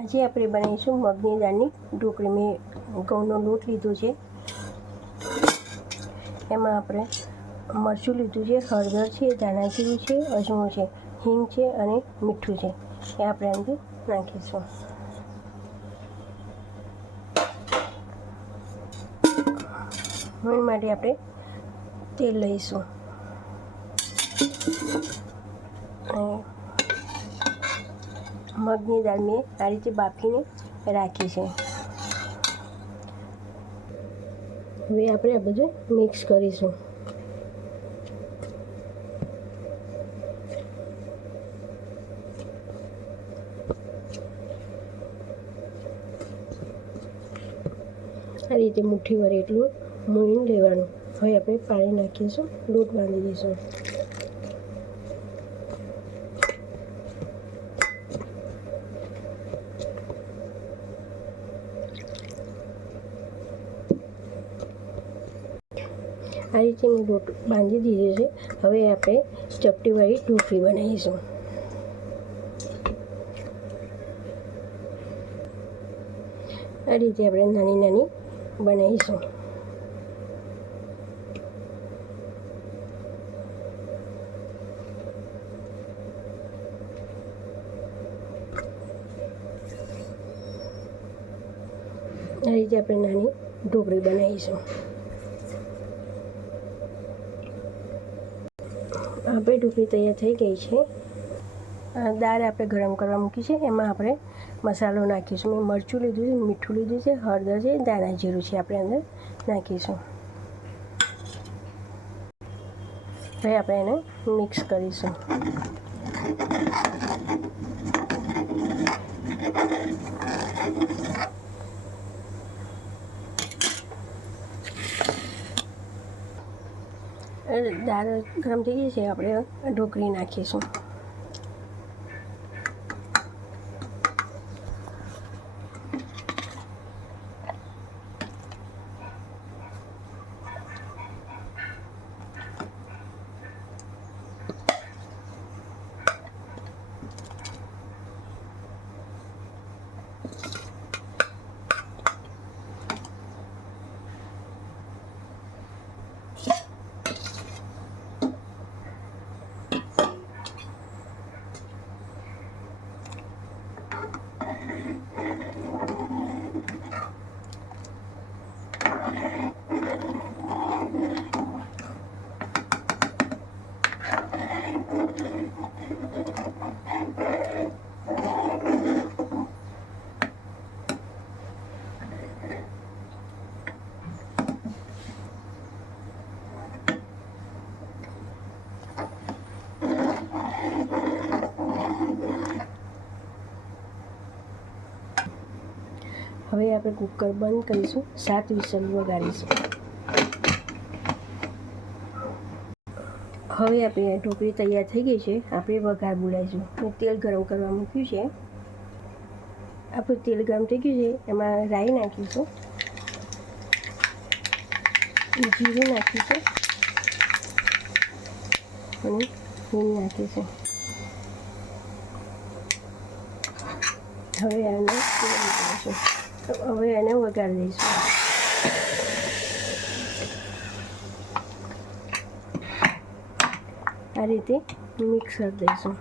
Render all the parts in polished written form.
આજે આપણે બનાવીશું મગની દાળની ઢોકળી। મેં ઘઉંનો લોટ લીધો છે, એમાં આપણે મરચું લીધું છે, હળદર છે, ધાણા જીરું છે, અજમો છે, હિંગ છે અને મીઠું છે, એ આપણે અંદર નાખીશું। મોણ માટે આપણે તેલ લઈશું અને મગની દાળ મેં આ રીતે બાફીને રાખી છે। હવે આપણે આ બધું મિક્સ કરીશું। આ રીતે મુઠ્ઠીભર એટલું મોઈન લેવાનું। હવે આપણે પાણી નાખીશું, લોટ બાંધી દઈશું। આ રીતે મેં લોટ બાંધી દીધો છે। હવે આપણે ચપટીવાળી ઢોકળી બનાવીશું। આ રીતે આપણે નાની નાની બનાવીશું। આ રીતે આપણે નાની ઢોકળી બનાવીશું। આપણે ઢોકળી તૈયાર થઈ ગઈ છે। દાળ આપણે ગરમ કરવા મૂકી છે, એમાં આપણે મસાલો નાખીશું। મેં મરચું લીધું છે, મીઠું લીધું છે, હળદર છે, ધાણા જીરું છે, આપણે અંદર નાખીશું। હવે આપણે એને મિક્સ કરીશું। દાળ ગરમ થઈ ગઈ છે, આપણે ઢોકળી નાખીશું। હવે આપણે કુકર બંધ કરીશું, 7 વિસલ વગાડીશું। હવે આપણી ઢોકળી તૈયાર થઈ ગઈ છે। આપણે વઘાર બોલાવીશું। મેં તેલ ગરમ કરવા મૂક્યું છે। આપણું તેલ ગરમ થઈ ગયું છે, એમાં રાઈ નાખીશું, જીરું નાખીશું અને હિંગ નાખીશું। હવે આને હવે એને વઘારી દઈશું। આ રીતે મિક્સ કરી દઈશું।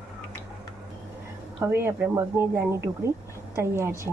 હવે આપણે મગની દાળની ઢોકળી તૈયાર છે।